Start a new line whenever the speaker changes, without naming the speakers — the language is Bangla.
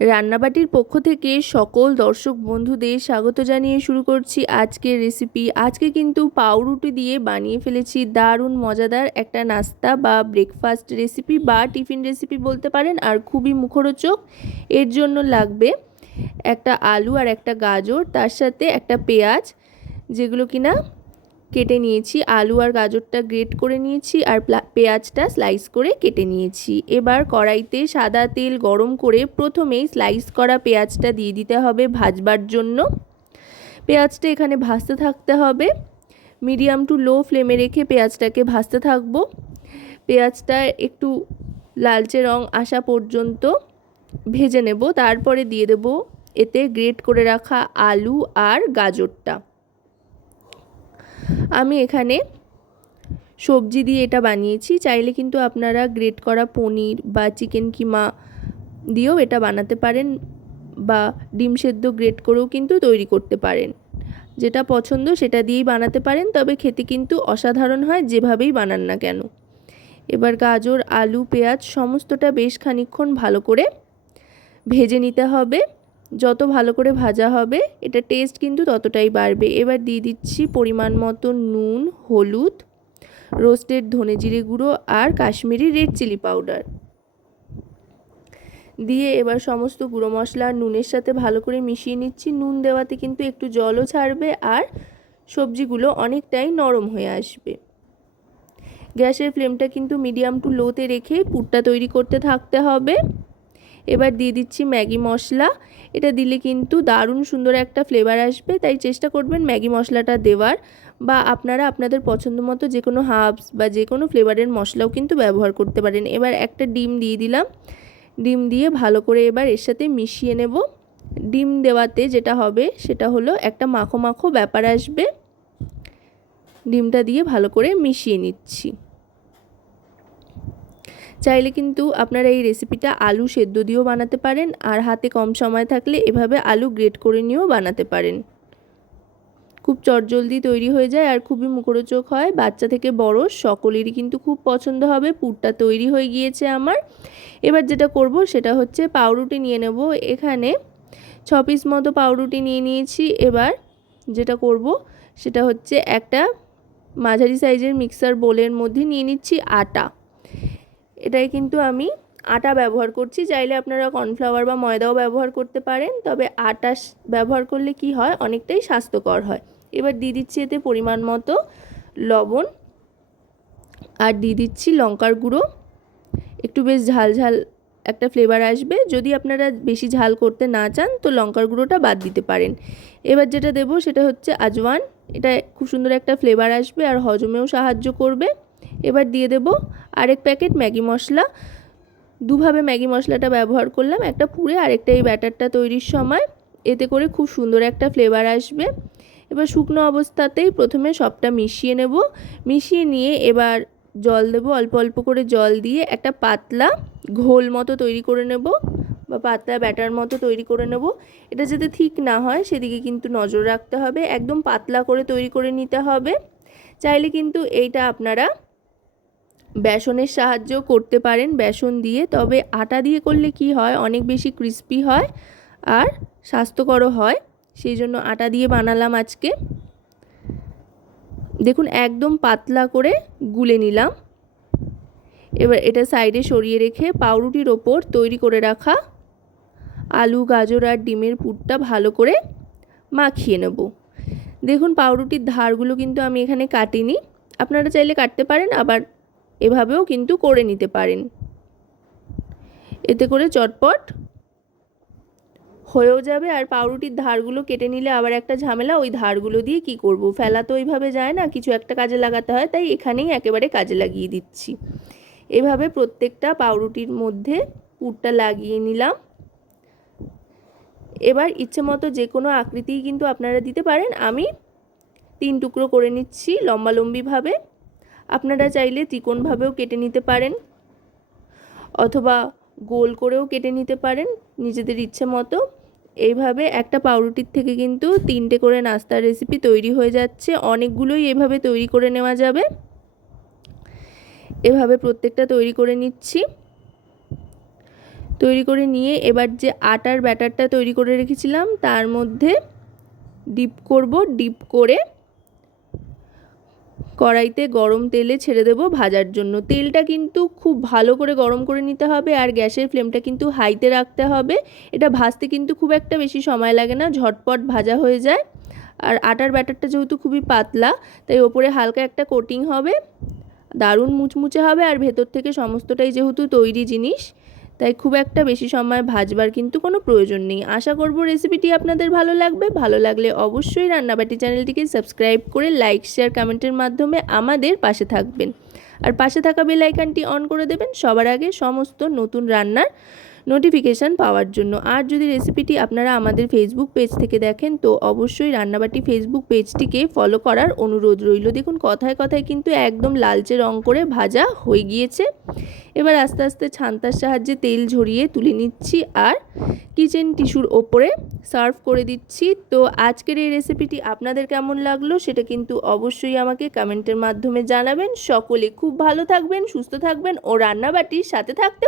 রান্নাবাটির পক্ষ থেকে সকল দর্শক বন্ধুদের স্বাগত জানিয়ে শুরু করছি আজকের রেসিপি আজকে কিন্তু পাউরুটি দিয়ে বানিয়ে ফেলেছি। দারুণ মজাদার একটা নাস্তা বা ব্রেকফাস্ট রেসিপি বা টিফিন রেসিপি বলতে পারেন, আর খুবই মুখরোচক। এর জন্য লাগবে একটা আলু আর একটা গাজর, তার সাথে একটা পেঁয়াজ, যেগুলো কিনা কেটে নিয়েছি, আলু আর গাজরটা গ্রেট করে নিয়েছি আর পেঁয়াজটা স্লাইস করে কেটে নিয়েছি। এবার কড়াইতে সাদা তেল গরম করে প্রথমেই স্লাইস করা পেঁয়াজটা দিয়ে দিতে হবে ভাজবার জন্য। পেঁয়াজটা এখানে ভাজতে থাকতে হবে। মিডিয়াম টু লো ফ্লেমে রেখে পেঁয়াজটাকে ভাজতে থাকব। পেঁয়াজটা একটু লালচে রং আসা পর্যন্ত ভেজে নেব। তারপরে দিয়ে দেব এতে গ্রেট করে রাখা আলু আর গাজরটা। আমি এখানে সবজি দিয়ে এটা বানিয়েছি। চাইলে কিন্তু আপনারা গ্রেট করা পনির বা চিকেন কিমা দিয়েও এটা বানাতে পারেন বা ডিম সেদ্ধ গ্রেট করেও কিন্তু তৈরি করতে পারেন। যেটা পছন্দ সেটা দিয়েই বানাতে পারেন, তবে খেতে কিন্তু অসাধারণ হয় যেভাবেই বানান না কেন। এবার গাজর, আলু, পেঁয়াজ, সমস্তটা বেশ খানিক্ষণ ভালো করে ভেজে নিতে হবে। যত ভালো করে ভাজা হবে, এটা টেস্ট কিন্তু ততটাই বাড়বে। এবার দিয়ে দিচ্ছি পরিমাণ মতো নুন, হলুদ রোস্টেড ধনে জিরে গুঁড়ো আর কাশ্মীরি রেড চিলি পাউডার দিয়ে এবার সমস্ত গুঁড়ো মশলা নুনের সাথে ভালো করে মিশিয়ে নিচ্ছি। নুন দেওয়াতে কিন্তু একটু জলও ছাড়বে আর সবজিগুলো অনেকটাই নরম হয়ে আসবে। গ্যাসের ফ্লেমটা কিন্তু মিডিয়াম টু লোতে রেখে পুরটা তৈরি করতে থাকতে হবে। এবার দিয়ে দিচ্ছি ম্যাগি মশলা। এটা দিলে কিন্তু দারুণ সুন্দর একটা ফ্লেভার আসবে। তাই চেষ্টা করবেন ম্যাগি মশলাটা দেওয়ার বা আপনারা আপনাদের পছন্দ মতো যে কোনো হার্বস বা যে কোনো ফ্লেভারের মশলাও কিন্তু ব্যবহার করতে পারেন। এবার একটা ডিম দিয়ে দিলাম। ডিম দিয়ে ভালো করে এবার এর সাথে মিশিয়ে নেব। ডিম দেওয়াতে যেটা হবে সেটা হলো একটা মাখো মাখো ব্যাপার আসবে। ডিমটা দিয়ে ভালো করে মিশিয়ে নিচ্ছি। চাইলে কিন্তু আপনারা এই রেসিপিটা আলু সেদ্ধ দিয়েও বানাতে পারেন, আর হাতে কম সময় থাকলে এভাবে আলু গ্রেট করে নিয়েও বানাতে পারেন। খুব চটজলদি তৈরি হয়ে যায় আর খুবই মুখরোচক হয়। বাচ্চা থেকে বড় সকলেরই কিন্তু খুব পছন্দ হবে। পুরটা তৈরি হয়ে গিয়েছে আমার। এবার যেটা করব সেটা হচ্ছে পাউরুটি নিয়ে নেব। এখানে ছ পিস মতো পাউরুটি নিয়ে নিয়েছি। এবার যেটা করব সেটা হচ্ছে একটা মাঝারি সাইজের মিক্সার বোলের মধ্যে নিয়ে নিচ্ছি আটা। এটাই কিন্তু আমি আটা ব্যবহার করছি। চাইলে আপনারা কর্নফ্লাওয়ার বা ময়দাও ব্যবহার করতে পারেন, তবে আটা ব্যবহার করলে কি হয়? অনেকটাই স্বাস্থ্যকর হয়। এবার দিয়ে দিচ্ছি এতে পরিমাণ মতো লবণ আর দিয়ে দিচ্ছি লঙ্কার গুঁড়ো। একটু বেশ ঝাল ঝাল একটা ফ্লেভার আসবে। যদি আপনারা বেশি ঝাল করতে না চান, তো লঙ্কার গুঁড়োটা বাদ দিতে পারেন। এবার যেটা দেব সেটা হচ্ছে আজওয়ান। এটা খুব সুন্দর একটা ফ্লেভার আসবে আর হজমেও সাহায্য করবে। এবার দিয়ে দেব আরেক প্যাকেট ম্যাগি মশলা। দুভাবে ম্যাগি মশলাটা ব্যবহার করলাম, একটা পুড়ে আরেকটা এই ব্যাটারটা তৈরির সময়। এতে করে খুব সুন্দর একটা ফ্লেভার আসবে। এবার শুকনো অবস্থাতেই প্রথমে সবটা মিশিয়ে নেব। মিশিয়ে নিয়ে এবার জল দেব, অল্প অল্প করে জল দিয়ে একটা পাতলা ঘোল মতো তৈরি করে নেব বা পাতলা ব্যাটার মতো তৈরি করে নেব। এটা যাতে ঠিক না হয় সেদিকে কিন্তু নজর রাখতে হবে। একদম পাতলা করে তৈরি করে নিতে হবে। চাইলে কিন্তু এইটা আপনারা বেসনের সাহায্য করতে পারেন বেসন দিয়ে, তবে আটা দিয়ে করলে কি হয়? অনেক বেশি ক্রিস্পি হয় আর স্বাস্থ্যকরও হয়। সেই জন্য আটা দিয়ে বানালাম আজকে। দেখুন, একদম পাতলা করে গুলে নিলাম। এবার এটা সাইডে সরিয়ে রেখে পাউরুটির ওপর তৈরি করে রাখা আলু, গাজর আর ডিমের পুরটা ভালো করে মাখিয়ে নেব। দেখুন, পাউরুটির ধারগুলো কিন্তু আমি এখানে কাটিনি। আপনারা চাইলে কাটতে পারেন, আবার এভাবেও কিন্তু করে নিতে পারেন। এতে করে চটপট হয়েও যাবে। আর পাউরুটির ধারগুলো কেটে নিলে আবার একটা ঝামেলা, ওই ধারগুলো দিয়ে কি করব? ফেলা তো ওইভাবে যায় না, কিছু একটা কাজে লাগাতে হয়, তাই এখানেই একেবারে কাজে লাগিয়ে দিচ্ছি। এভাবে প্রত্যেকটা পাউরুটির মধ্যে পুরটা লাগিয়ে নিলাম। এবার ইচ্ছে মতো যে কোনো আকৃতিই কিন্তু আপনারা দিতে পারেন। আমি তিন টুকরো করে নিচ্ছি লম্বালম্বিভাবে। আপনারা চাইলে ত্রিকোণভাবেও কেটে নিতে পারেন, অথবা গোল করেও কেটে নিতে পারেন নিজেদের ইচ্ছে মতো। এইভাবে একটা পাউরুটির থেকে কিন্তু তিনটে করে নাস্তার রেসিপি তৈরি হয়ে যাচ্ছে। অনেকগুলোই এভাবে তৈরি করে নেওয়া যাবে। এভাবে প্রত্যেকটা তৈরি করে নিচ্ছি। তৈরি করে নিয়ে এবার যে আটার ব্যাটারটা তৈরি করে রেখেছিলাম, তার মধ্যে ডিপ করব, ডিপ করে কড়াইতে গরম তেলে ছেড়ে দেবো ভাজার জন্য। তেলটা কিন্তু খুব ভালো করে গরম করে নিতে হবে আর গ্যাসের ফ্লেমটা কিন্তু হাইতে রাখতে হবে। এটা ভাজতে কিন্তু খুব একটা বেশি সময় লাগে না, ঝটপট ভাজা হয়ে যায়। আর আটার ব্যাটারটা যেহেতু খুবই পাতলা, তাই ওপরে হালকা একটা কোটিং হবে। দারুণ মুচমুচে হবে আর ভেতর থেকে সমস্তটাই যেহেতু তৈরি জিনিস। তাই খুব একটা বেশি সময় ভাজবার কিন্তু কোনো প্রয়োজন নেই। আশা করব রেসিপিটি আপনাদের ভালো লাগবে। ভালো লাগলে অবশ্যই রান্নাবাটি চ্যানেলটিকে সাবস্ক্রাইব করে লাইক শেয়ার কমেন্টের মাধ্যমে আমাদের পাশে থাকবেন। আর পাশে থাকা বেল অন করে দেবেন। সবার আগে সমস্ত নতুন রান্নার নোটিফিকেশান পাওয়ার জন্য। আর যদি রেসিপিটি আপনারা আমাদের ফেসবুক পেজ থেকে দেখেন, তো অবশ্যই রান্নাবাটি ফেসবুক পেজটিকে ফলো করার অনুরোধ রইল। দেখুন, কথায় কথায় কিন্তু একদম লালচে রং করে ভাজা হয়ে গিয়েছে। এবার আস্তে আস্তে ছান্তার সাহায্যে তেল ঝরিয়ে তুলে নিচ্ছি আর কিচেন টিস্যুর ওপরে সার্ভ করে দিচ্ছি। তো আজকের এই রেসিপিটি আপনাদের কেমন লাগল সেটা কিন্তু অবশ্যই আমাকে কমেন্টের মাধ্যমে জানাবেন। সকলে খুব ভালো থাকবেন, সুস্থ থাকবেন ও রান্নাবাটির সাথে থাকতে